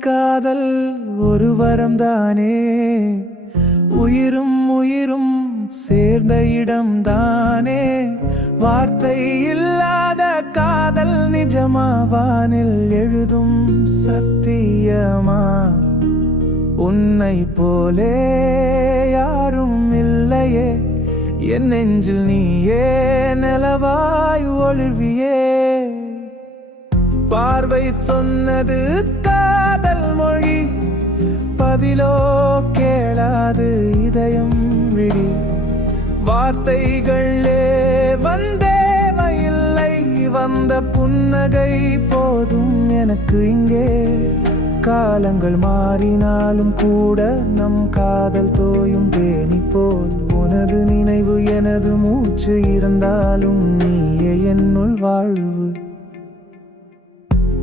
காதல் ஒரு வரம்தானே? உயிரும் உயிரும் சேர்ந்த இடம்தானே? வார்த்தை இல்லாத காதல் நிஜமா வானில் எழுதும் சத்தியமா? உன்னை போலே யாரும் இல்லையே. என் நெஞ்சில் நீயே நிலவாய் ஒளிர்வியே. பார்வை சொன்னது காதல் மொழி. பதிலோ கேளாது இதயம் விழி. வார்த்தைகளே வந்தேவையில்லை வந்த புன்னகை போதும் எனக்கு இங்கே. காலங்கள் மாறினாலும் கூட நம் காதல் தோயும் தேனி போல். உனது நினைவு எனது மூச்சு இருந்தாலும் நீயே என்னுள் வாழ்வு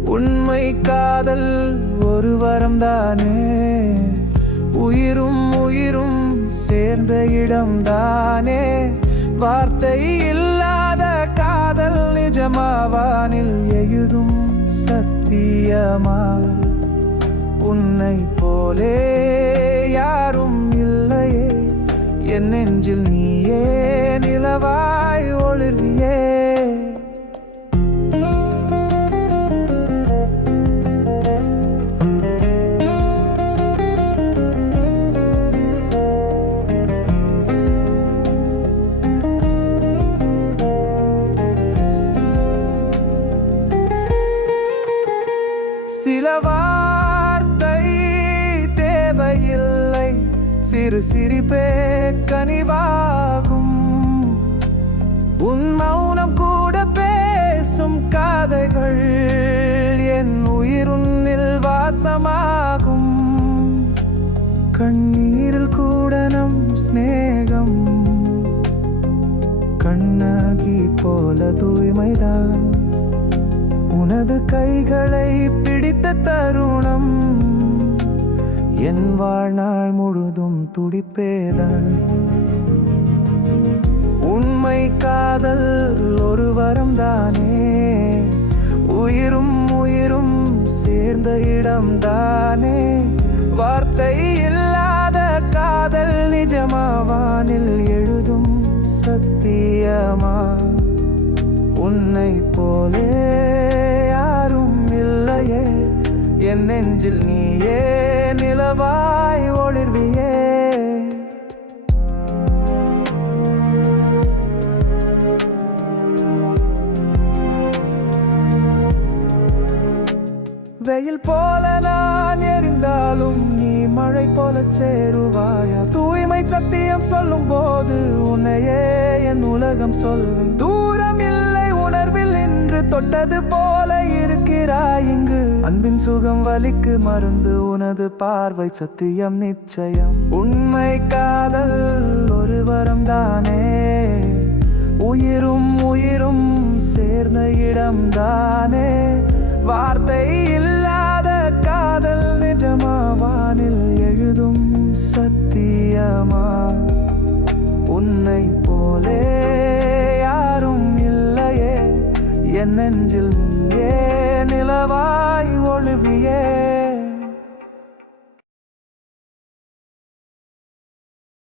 உண்மை காதல் ஒரு வரம்தானே? உயிரும் உயிரும் சேர்ந்த இடம்தானே? வார்த்தை இல்லாத காதல் நிஜமாவானில் எழுதும் சத்தியமா? உன்னை போலே யாரும் இல்லையே. என் நெஞ்சில் நீயே நிலவாய் ஒளிர்வியே. சிறு சிரிப்பே கனிவாகும். உன் மௌனம் கூட பேசும் காதைகள் என் உயிருன்னில் வாசமாகும். கண்ணீரில் கூட நம் சிநேகம். கண்ணாகி போல தூய்மைதான். உனது கைகளை பிடித்த தருணம். என் வாழ்நாள் முழுதும் துடிப்பேதான். உண்மை காதல் ஒரு வரம் தானே உயிரும் உயிரும் சேர்ந்த இடம் தானே வார்த்தை இல்லாத காதல் நிஜமாவானில் எழுதும் சத்தியமா? உன்னை போலே யாரும் இல்லையே. என் நெஞ்சில் நீயே நிலவாய் ஒளிர்வியே. வெயில் போல நான் எரிந்தாலும் நீ மழை போல சேருவாயா? தூய்மை சத்தியம் சொல்லும் போது உன்னையே என் உலகம் சொல்வேன். தூரம் இல்லை தொட்டது போல இருக்கிறாய் இங்கு. அன்பின் சுகம் வலிக்கு மருந்து உனது பார்வை சத்தியம் நிச்சயம். உண்மை காதல் ஒரு வரம் தானே. உயிரும் உயிரும் சேர்ந்த இடம் தானே. வார்த்தை இல்லாத காதல் நிஜமாவானில் எழுதும் சத்தியமா? உன்னை போலே என் நெஞ்சில் நீயே நிலவாய் ஒழுவியே.